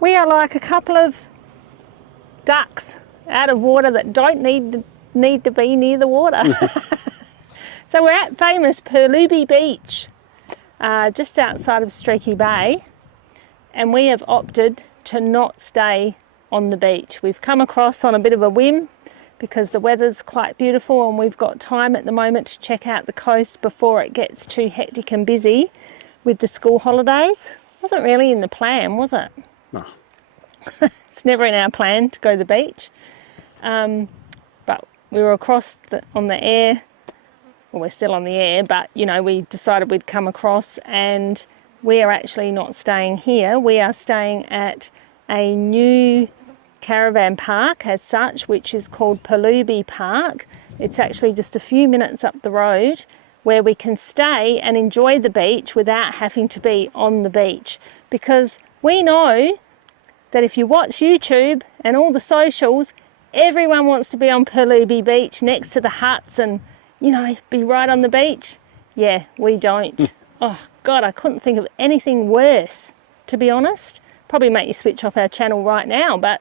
We are like a couple of ducks out of water that don't need to be near the water. So we're at famous Purlubi Beach, just outside of Streaky Bay, and we have opted to not stay on the beach. We've come across on a bit of a whim because the weather's quite beautiful and we've got time at the moment to check out the coast before it gets too hectic and busy with the school holidays. Wasn't really in the plan, was it? No. It's never in our plan to go to the beach. But we were across on the air. Well, we're still on the air, but you know, we decided we'd come across, and we are actually not staying here. We are staying at a new caravan park as such, which is called Purlubi Park. It's actually just a few minutes up the road where we can stay and enjoy the beach without having to be on the beach, because we know that if you watch YouTube and all the socials, everyone wants to be on Purlubi Beach next to the huts and, you know, be right on the beach. Yeah, we don't. Oh God, I couldn't think of anything worse, to be honest. Probably make you switch off our channel right now, but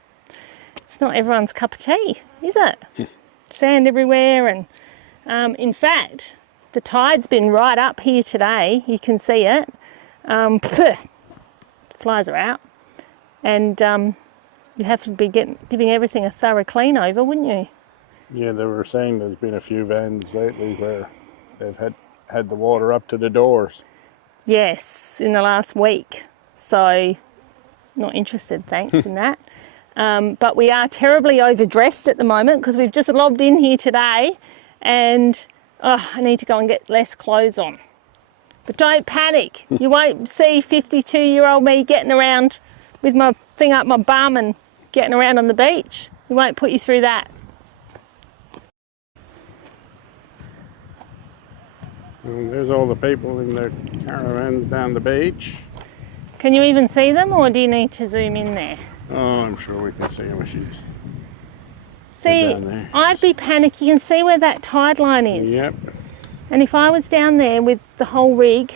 it's not everyone's cup of tea, is it? Sand everywhere, and in fact, the tide's been right up here today. You can see it. Flies are out, and you have to be giving everything a thorough clean over, wouldn't you? Yeah, they were saying there's been a few vans lately where they've had the water up to the doors. Yes, in the last week. So, not interested, thanks, in that. But we are terribly overdressed at the moment because we've just lobbed in here today, and I need to go and get less clothes on. But don't panic. You won't see 52-year-old me getting around with my thing up my bum and getting around on the beach. We won't put you through that. And there's all the people in their caravans down the beach. Can you even see them, or do you need to zoom in there? Oh, I'm sure we can see them when she's See, down there. I'd be panicking and see where that tide line is. Yep. And if I was down there with the whole rig,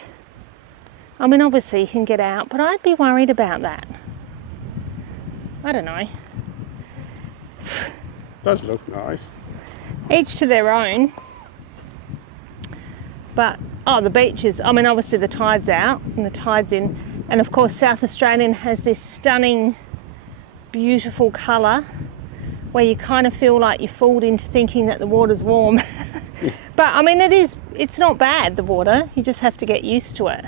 I mean, obviously you can get out, but I'd be worried about that. I don't know. Does look nice. Each to their own. But, the beach is, I mean, obviously the tide's out and the tide's in. And of course, South Australian has this stunning, beautiful colour where you kind of feel like you're fooled into thinking that the water's warm. But, I mean, it's not bad, the water. You just have to get used to it.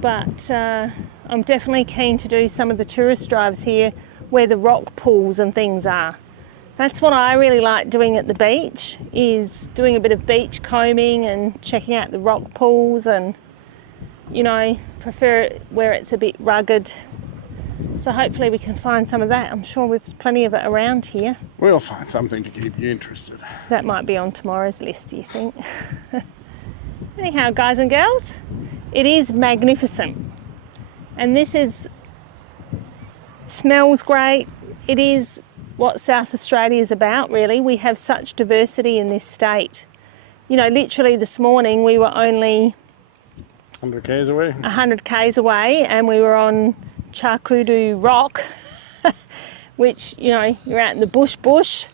But I'm definitely keen to do some of the tourist drives here where the rock pools and things are. That's what I really like doing at the beach, is doing a bit of beach combing and checking out the rock pools, and, you know, prefer it where it's a bit rugged. So hopefully we can find some of that. I'm sure there's plenty of it around here. We'll find something to keep you interested. That might be on tomorrow's list, do you think? Anyhow, guys and girls, it is magnificent. And this smells great. It is what South Australia is about, really. We have such diversity in this state. You know, literally this morning we were only 100 k's away? 100 k's away, and we were on Charcudu Rock, which, you know, you're out in the bush,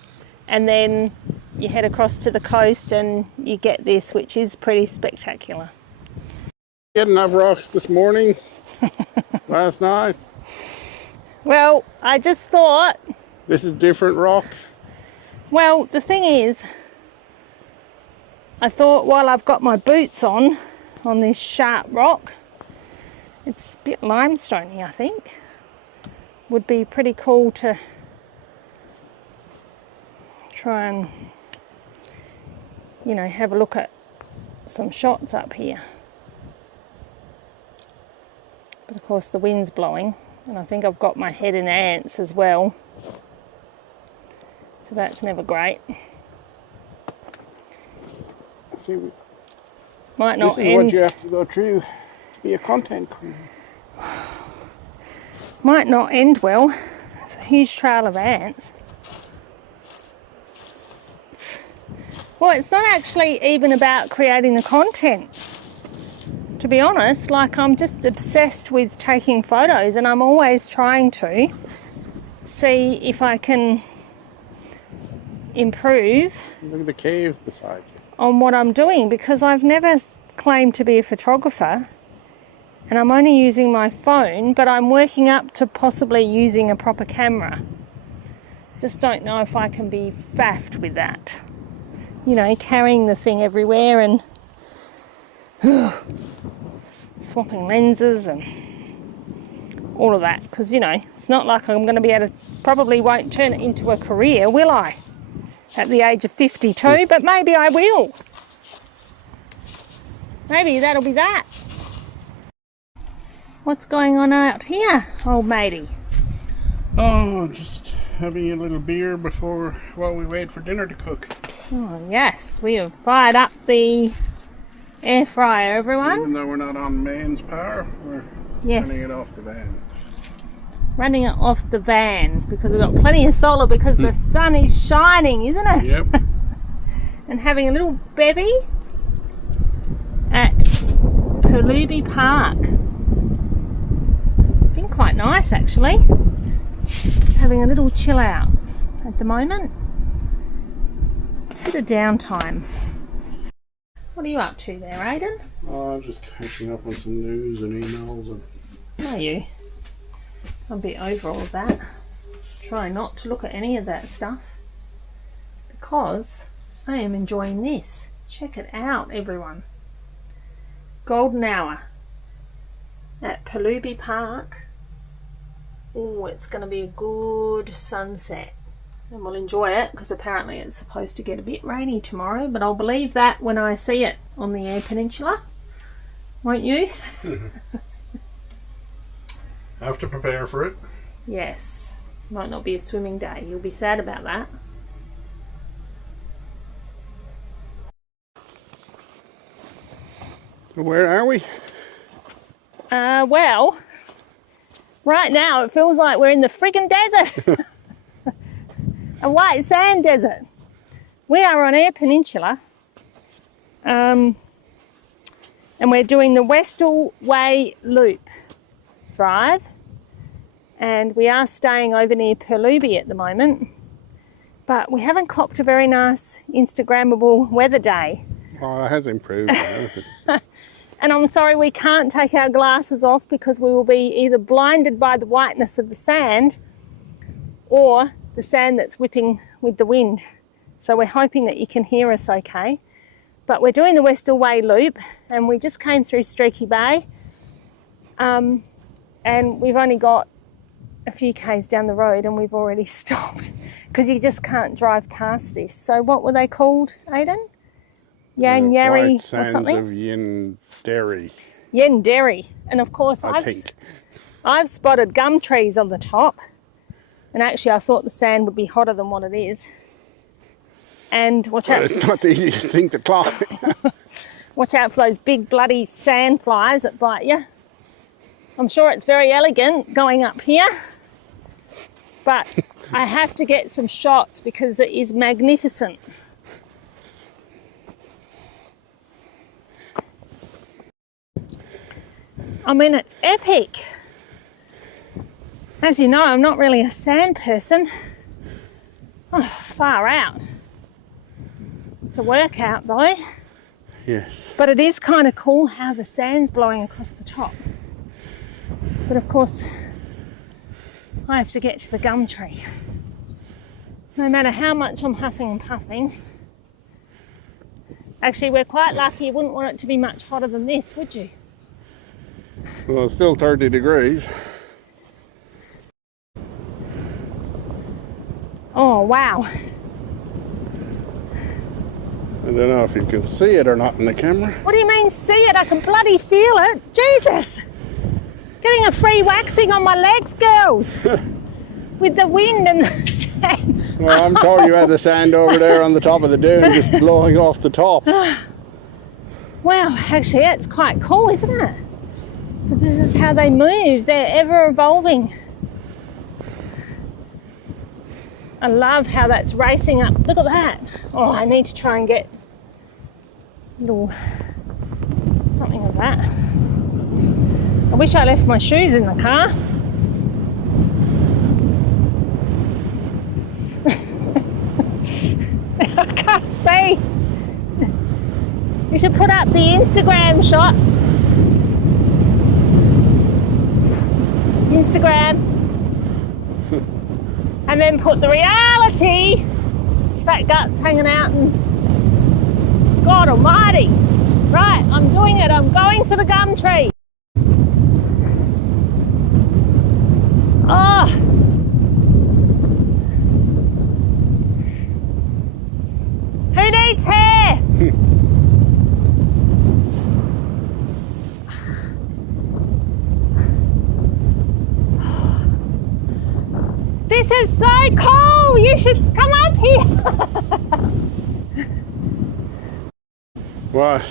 and then you head across to the coast and you get this, which is pretty spectacular. Get enough rocks this morning, last night. Well, I just thought... This is different rock. Well, the thing is, I thought while I've got my boots on this sharp rock, it's a bit limestoney, I think. Would be pretty cool to try and, you know, have a look at some shots up here. But of course the wind's blowing, and I think I've got my head in ants as well. So that's never great. See, Might not this is end. what you have to go through to be a content creator. Might not end well. It's a huge trail of ants. Well, it's not actually even about creating the content, to be honest. Like, I'm just obsessed with taking photos, and I'm always trying to see if I can improve. Look at the cave beside you. On what I'm doing, because I've never claimed to be a photographer, and I'm only using my phone, but I'm working up to possibly using a proper camera. Just don't know if I can be faffed with that. You know, carrying the thing everywhere and swapping lenses and all of that, because, you know, it's not like I'm going to be able to, probably won't turn it into a career, will I? At the age of 52, but maybe I will. Maybe that'll be that. What's going on out here, old matey? Oh, just having a little beer while we wait for dinner to cook. Oh yes, we have fired up the air fryer, everyone. Even though we're not on mains power, we're running it off the van. Running it off the van because we've got plenty of solar because the sun is shining, isn't it? Yep. And having a little bevy at Pulubi Park. It's been quite nice actually. Just having a little chill out at the moment. Bit of downtime. What are you up to there, Aidan? Oh, I'm just catching up on some news and emails. Are you? I'm a bit over all of that. Try not to look at any of that stuff because I am enjoying this. Check it out, everyone. Golden hour at Pulubi Park. Oh, it's going to be a good sunset. And we'll enjoy it because apparently it's supposed to get a bit rainy tomorrow, but I'll believe that when I see it on the Eyre Peninsula. Won't you? Have to prepare for it. Yes. Might not be a swimming day. You'll be sad about that. Where are we? Well, right now it feels like we're in the friggin' desert. A white sand desert. We are on Eyre Peninsula. And we're doing the Westall Way Loop drive. And we are staying over near Pulubi at the moment. But we haven't copped a very nice Instagrammable weather day. Oh, it has improved. And I'm sorry we can't take our glasses off because we will be either blinded by the whiteness of the sand or the sand that's whipping with the wind. So we're hoping that you can hear us okay. But we're doing the Westall Way Loop and we just came through Streaky Bay. And we've only got a few k's down the road and we've already stopped because you just can't drive past this. So what were they called, Aidan? Yanyari or something? Of Yenderry. Yenderry. And of course I I've spotted gum trees on the top. And actually I thought the sand would be hotter than what it is. And watch out. It's not the easiest thing to climb. Watch out for those big bloody sand flies that bite you. I'm sure it's very elegant going up here. But I have to get some shots because it is magnificent. I mean, it's epic. As you know, I'm not really a sand person. Oh, far out. It's a workout though. Yes. But it is kind of cool how the sand's blowing across the top. But of course, I have to get to the gum tree. No matter how much I'm huffing and puffing. Actually, we're quite lucky. You wouldn't want it to be much hotter than this, would you? Well, it's still 30 degrees. Oh, wow. I don't know if you can see it or not in the camera. What do you mean see it? I can bloody feel it. Jesus! Getting a free waxing on my legs, girls. With the wind and the sand. Well, I'm told you had the sand over there on the top of the dune just blowing off the top. Wow, actually it's quite cool, isn't it? Because this is how they move. They're ever evolving. I love how that's racing up. Look at that. Oh, I need to try and get a little something of that. I wish I left my shoes in the car. I can't see. You should put up the Instagram shots. Instagram. And then put the reality. Fat guts hanging out and God almighty. Right, I'm doing it. I'm going for the gum tree. Oh. Who needs hair? This is so cool. You should come up here. What?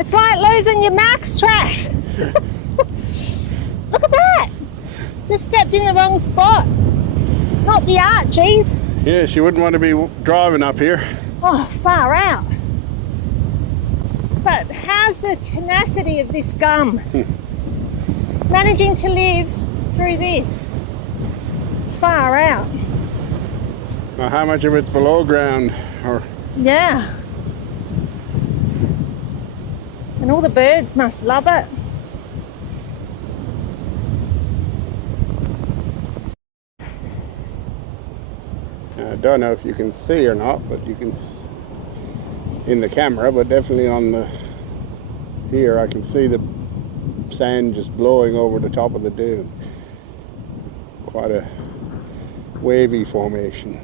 It's like losing your max track. Look at that. Just stepped in the wrong spot. Not the Archies. Yes, you wouldn't want to be driving up here. Oh, far out. But how's the tenacity of this gum? Managing to live through this. Far out. Now, how much of it's below ground? Or Yeah. And all the birds must love it. I don't know if you can see or not, but you can in the camera, but definitely on the here I can see the sand just blowing over the top of the dune. Quite a wavy formation.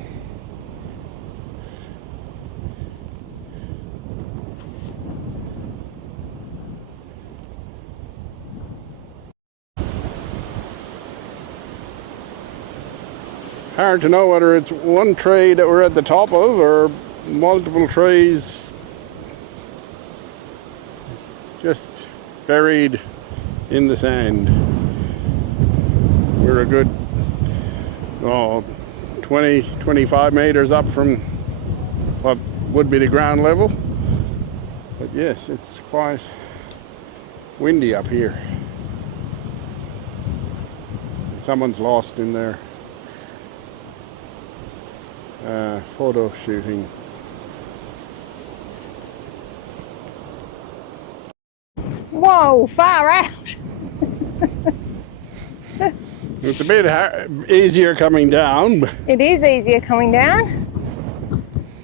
Hard to know whether it's one tree that we're at the top of or multiple trees just buried in the sand. We're a good 20-25 meters up from what would be the ground level, but yes, it's quite windy up here. Someone's lost in there. Photo shooting. Whoa, far out. It's a bit easier coming down. It is easier coming down.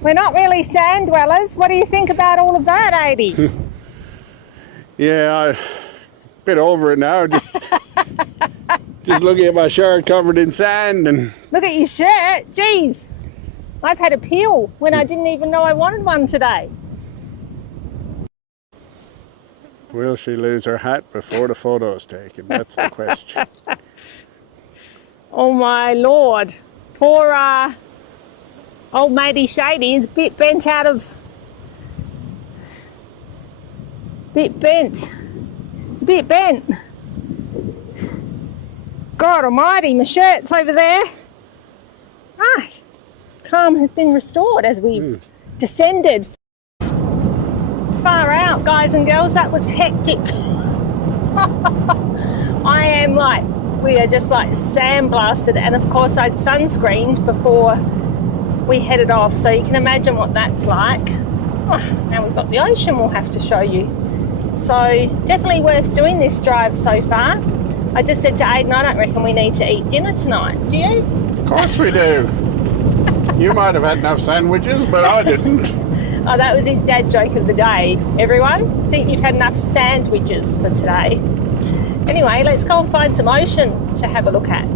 We're not really sand dwellers. What do you think about all of that, Adi? Yeah, I'm a bit over it now. Just looking at my shirt covered in sand and... Look at your shirt. Jeez. I've had a peel when I didn't even know I wanted one today. Will she lose her hat before the photo is taken? That's the question. Oh my Lord. Poor old matey Shady is a bit bent out of... Bit bent. It's a bit bent. God almighty, my shirt's over there. Right. Calm has been restored as we descended. Far out, guys and girls. That was hectic. I am like... We are just like sandblasted, and of course I'd sunscreened before we headed off, so you can imagine what that's like. Oh, now we've got the ocean we'll have to show you. So definitely worth doing this drive so far. I just said to Aiden, I don't reckon we need to eat dinner tonight. Do you? Of course we do. You might have had enough sandwiches, but I didn't. Oh, that was his dad joke of the day. Everyone, I think you've had enough sandwiches for today. Anyway, let's go and find some ocean to have a look at.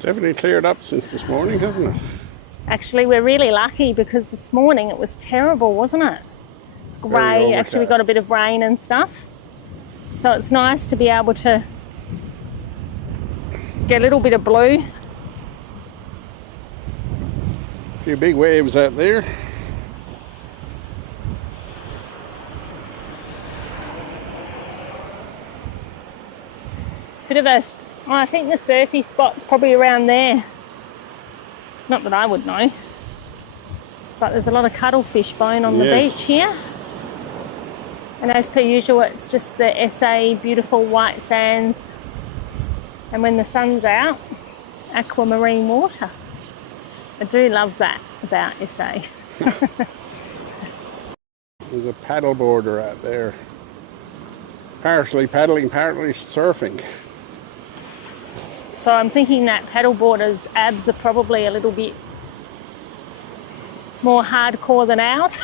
Definitely cleared up since this morning, hasn't it? Actually, we're really lucky because this morning it was terrible, wasn't it? It's grey. Actually, we got a bit of rain and stuff. So it's nice to be able to get a little bit of blue. A few big waves out there. Bit of a, I think the surfy spot's probably around there. Not that I would know. But there's a lot of cuttlefish bone on the beach here. And as per usual, it's just the SA beautiful white sands. And when the sun's out, aquamarine water. I do love that about SA. There's a paddle boarder out there. Partially paddling, partly surfing. So I'm thinking that paddleboarder's abs are probably a little bit more hardcore than ours.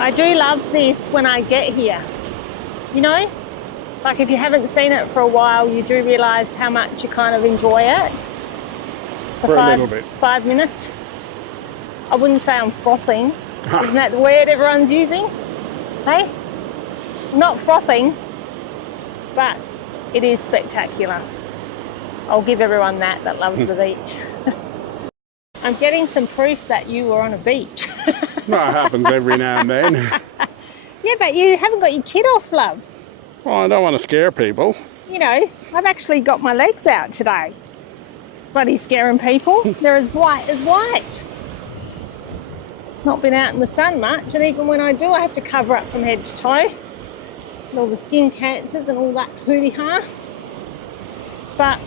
I do love this when I get here. You know, like if you haven't seen it for a while, you do realise how much you kind of enjoy it. For a little bit. 5 minutes. I wouldn't say I'm frothing. Isn't that the word everyone's using? Hey? Not frothing, but it is spectacular. I'll give everyone that loves the beach. I'm getting some proof that you were on a beach. Well, it happens every now and then. Yeah, but you haven't got your kid off, love. Well, I don't want to scare people. You know, I've actually got my legs out today. It's bloody scaring people. They're as white as white. Not been out in the sun much, and even when I do, I have to cover up from head to toe. And all the skin cancers and all that hooty-ha. But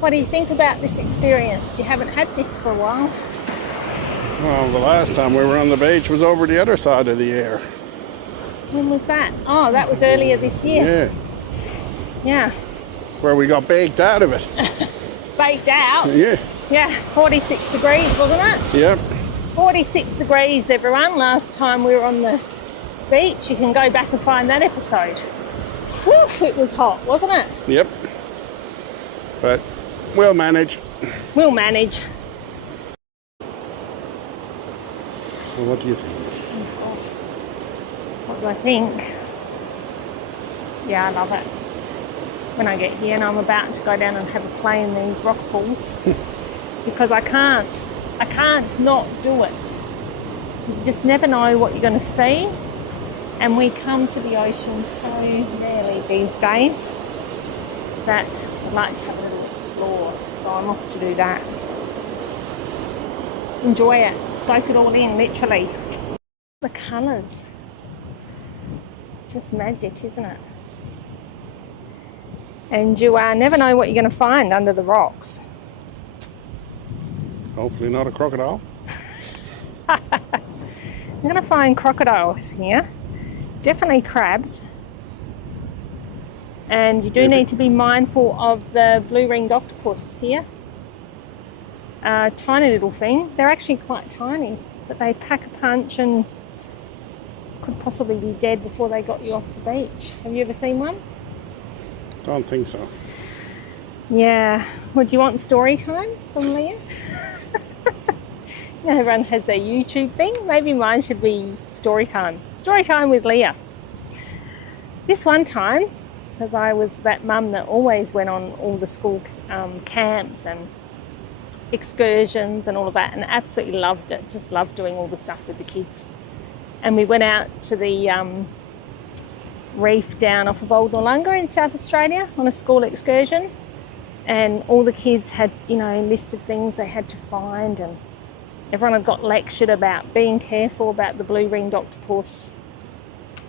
what do you think about this experience? You haven't had this for a while. Well, the last time we were on the beach was over the other side of the air. When was that? Oh, that was earlier this year. Yeah. Yeah. Where we got baked out of it. Baked out? Yeah. Yeah, 46 degrees, wasn't it? Yep. 46 degrees, everyone. Last time we were on the beach. You can go back and find that episode. Whew, it was hot, wasn't it? Yep. But we'll manage. We'll manage. So what do you think? Oh God. What do I think? Yeah, I love it. When I get here and I'm about to go down and have a play in these rock pools. Because I can't not do it. You just never know what you're going to see. And we come to the ocean so rarely these days that I'd like to have a little explore. So I'm off to do that. Enjoy it. Soak it all in, literally. The colours. It's just magic, isn't it? And you never know what you're going to find under the rocks. Hopefully not a crocodile. You're going to find crocodiles here. Definitely crabs. And you do need to be mindful of the blue-ringed octopus here. Tiny little thing. They're actually quite tiny, but they pack a punch and could possibly be dead before they got you off the beach. Have you ever seen one? Don't think so. Yeah. Well, do you want story time from Leah? You know, everyone has their YouTube thing. Maybe mine should be story time. Story time with Leah. This one time, because I was that mum that always went on all the school camps and excursions and all of that, and absolutely loved it. Just loved doing all the stuff with the kids. And we went out to the reef down off of Old Noarlunga in South Australia on a school excursion. And all the kids had, you know, lists of things they had to find, and everyone had got lectured about being careful about the blue-ringed octopus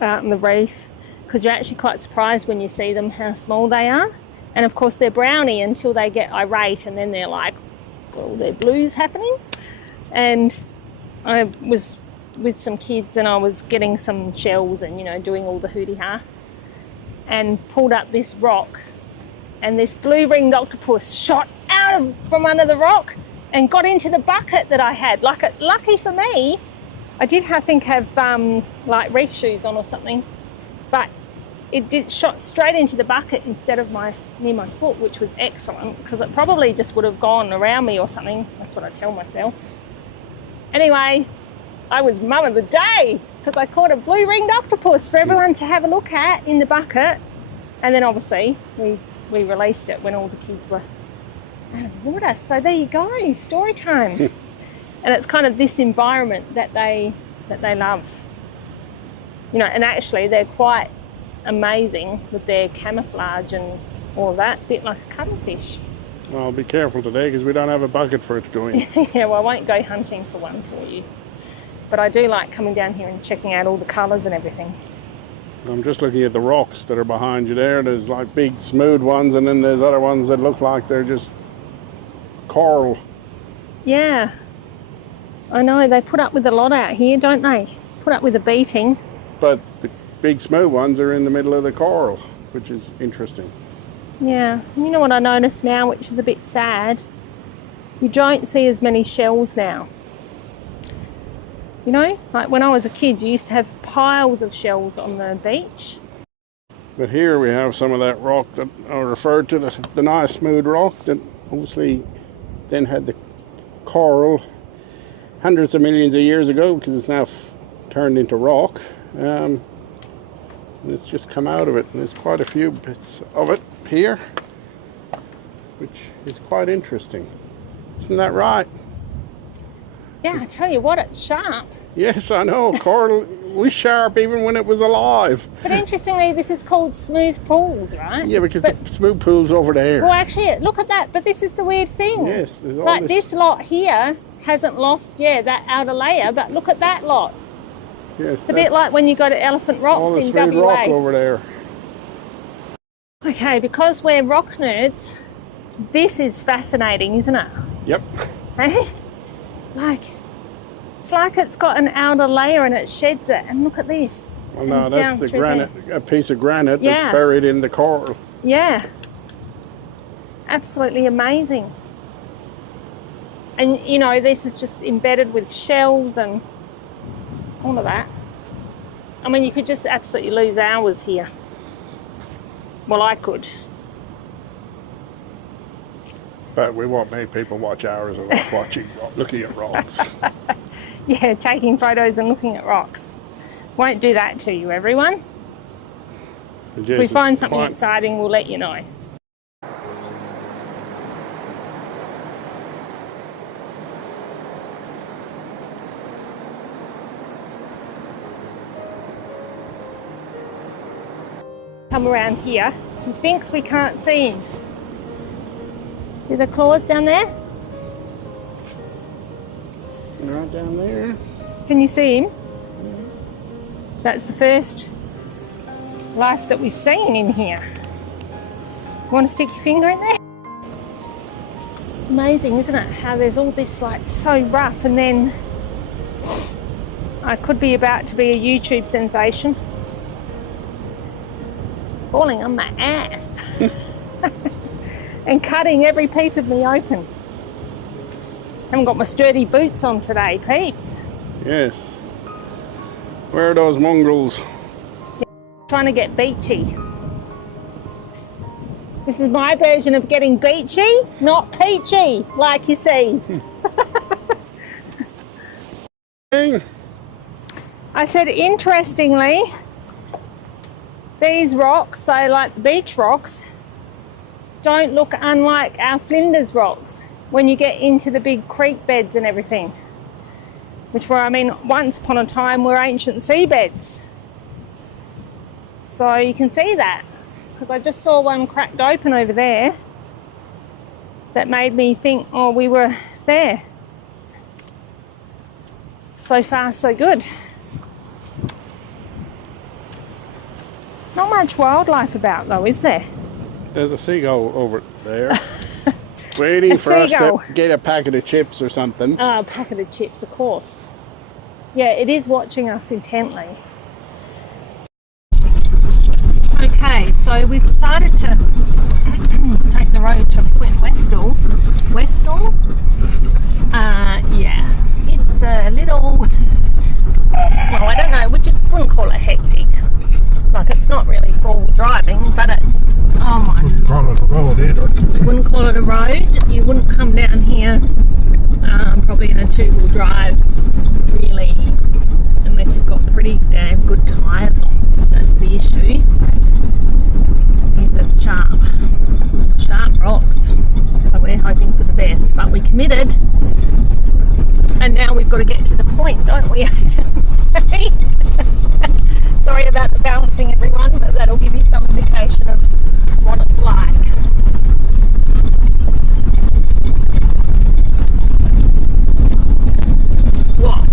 out in the reef, because you're actually quite surprised when you see them how small they are. And of course they're brownie until they get irate, and then they're like, well, they're blues happening. And I was with some kids and I was getting some shells and, you know, doing all the hooty-ha, and pulled up this rock, and this blue-ringed octopus shot out from under the rock and got into the bucket that I had. Lucky for me, I did, I think, have like reef shoes on or something, but it shot straight into the bucket instead of near my foot, which was excellent, because it probably just would have gone around me or something. That's what I tell myself. Anyway, I was mum of the day because I caught a blue-ringed octopus for everyone to have a look at in the bucket. And then obviously we released it when all the kids were out of water. So there you go, story time. And it's kind of this environment that they love. You know, and actually they're quite amazing with their camouflage and all of that, a bit like a cuttlefish. Well, be careful today because we don't have a bucket for it to go in. Yeah, well, I won't go hunting for one for you. but I do like coming down here and checking out all the colours and everything. I'm just looking at the rocks that are behind you there. There's like big smooth ones, and then there's other ones that look like they're just coral. Yeah, I know, they put up with a lot out here, don't they? Put up with a beating. But the big smooth ones are in the middle of the coral, which is interesting. Yeah, you know what I noticed now, which is a bit sad? You don't see as many shells now. You know, like when I was a kid, you used to have piles of shells on the beach. But here we have some of that rock that I referred to, the nice smooth rock that obviously then had the coral hundreds of millions of years ago, because it's now turned into rock. And it's just come out of it, and there's quite a few bits of it here, which is quite interesting. Isn't that right? Yeah, I tell you what, it's sharp. Yes, I know. Coral was sharp even when it was alive. But interestingly, this is called smooth pools, right? Yeah, because the smooth pool's over there. Well, actually, look at that. But this is the weird thing. Yes, there's all like this lot here hasn't lost, that outer layer. But look at that lot. Yes, it's a bit like when you go to Elephant Rocks all the in smooth WA. rock over there. Okay, because we're rock nerds, this is fascinating, isn't it? Yep. Hey? It's like it's got an outer layer and it sheds it. And look at this. Well, no, that's the granite, a piece of granite Yeah. that's buried in the coral. Yeah. Absolutely amazing. And, you know, this is just embedded with shells and all of that. I mean, you could just absolutely lose hours here. Well, I could. But we won't make people watch hours of us looking at rocks. Yeah, taking photos and looking at rocks. Won't do that to you, everyone. If we find something exciting, we'll let you know. Come around here. He thinks we can't see him. See the claws down there? Right down there. Can you see him? That's the first life that we've seen in here. Want to stick your finger in there? It's amazing, isn't it? How there's all this like so rough, and then I could be about to be a YouTube sensation. Falling on my ass. And cutting every piece of me open. Haven't got my sturdy boots on today, peeps. Yes. Where are those mongrels? Trying to get beachy. This is my version of getting beachy, not peachy, like you see. I said, interestingly, these rocks, so like the beach rocks, don't look unlike our Flinders rocks when you get into the big creek beds and everything. Which were, I mean, once upon a time were ancient seabeds. So you can see that, because I just saw one cracked open over there that made me think, oh, we were there. So far, so good. Not much wildlife about though, is there? There's a seagull over there. Waiting for us to get a packet of chips or something. Oh, a packet of chips, of course. Yeah, it is watching us intently. Okay, so we've decided to take the road to Point Westall. Westall? Yeah, it's a little, well, I don't know, wouldn't call it hectic. Like, it's not really four-wheel driving, but it's, oh my. Wouldn't call it a road either. Wouldn't call it a road. You wouldn't come down here probably in a two-wheel drive, really, unless you've got pretty damn good tyres on. That's the issue. Is it's sharp rocks. So we're hoping for the best, but we committed, and now we've got to get to the point, don't we, Aidan? Sorry about the bouncing, everyone, but that'll give you some indication of what it's like. Whoa.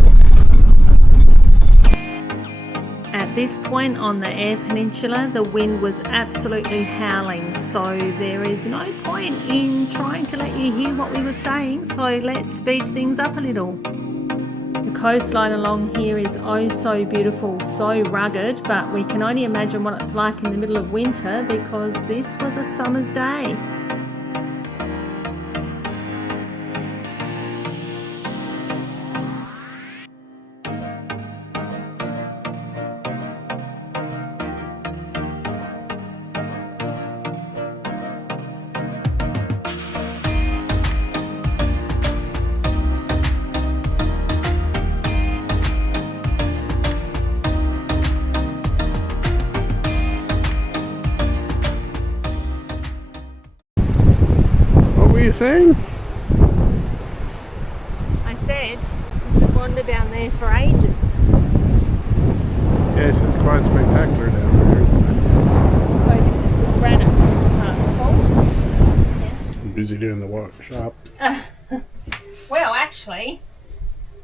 At this point on the Eyre Peninsula, the wind was absolutely howling, so there is no point in trying to let you hear what we were saying, so let's speed things up a little. The coastline along here is oh so beautiful, so rugged, but we can only imagine what it's like in the middle of winter because this was a summer's day. What were you saying? I said we could wander down there for ages. Yes, it's quite spectacular down there, isn't So this is the granites, this part's called. it? I'm busy doing the workshop. Well, actually,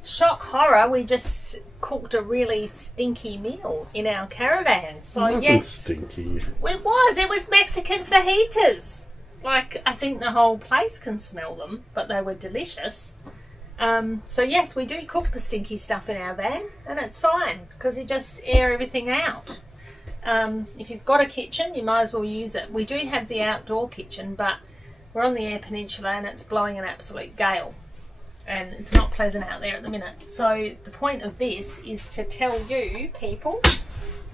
shock horror, we just cooked a really stinky meal in our caravan. So It wasn't yes, stinky. it was Mexican fajitas. Like, I think the whole place can smell them, but they were delicious. So yes, we do cook the stinky stuff in our van, and it's fine because you just air everything out. If you've got a kitchen, you might as well use it. We do have the outdoor kitchen, but we're on the Eyre Peninsula and it's blowing an absolute gale, and it's not pleasant out there at the minute. So the point of this is to tell you people,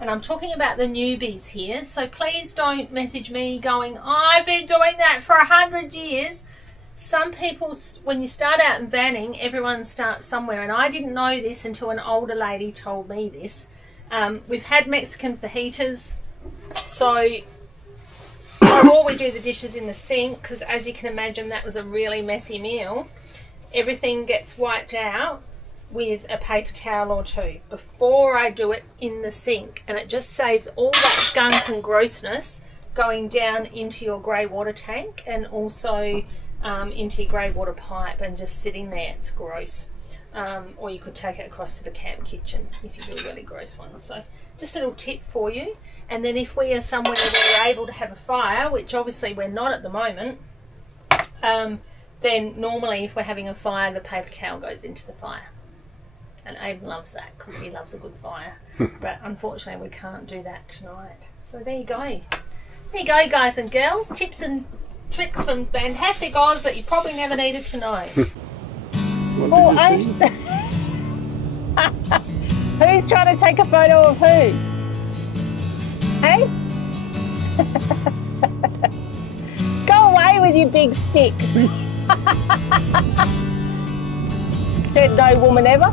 and I'm talking about the newbies here, so please don't message me going, I've been doing that for 100 years. Some people, when you start out in vanning, everyone starts somewhere, and I didn't know this until an older lady told me this. We've had Mexican fajitas, so before we do the dishes in the sink, because as you can imagine that was a really messy meal, everything gets wiped out with a paper towel or two before I do it in the sink, and it just saves all that gunk and grossness going down into your grey water tank and also into your grey water pipe and just sitting there. It's gross. Or you could take it across to the camp kitchen if you do a really gross one. So just a little tip for you. And then if we are somewhere where we're able to have a fire, which obviously we're not at the moment, then normally if we're having a fire, the paper towel goes into the fire. And Aiden loves that because he loves a good fire. But unfortunately we can't do that tonight. So there you go. There you go, guys and girls. Tips and tricks from fantastic Oz that you probably never needed to know. What did you see? Who's trying to take a photo of who? Hey? Go away with your big stick. Said no woman ever.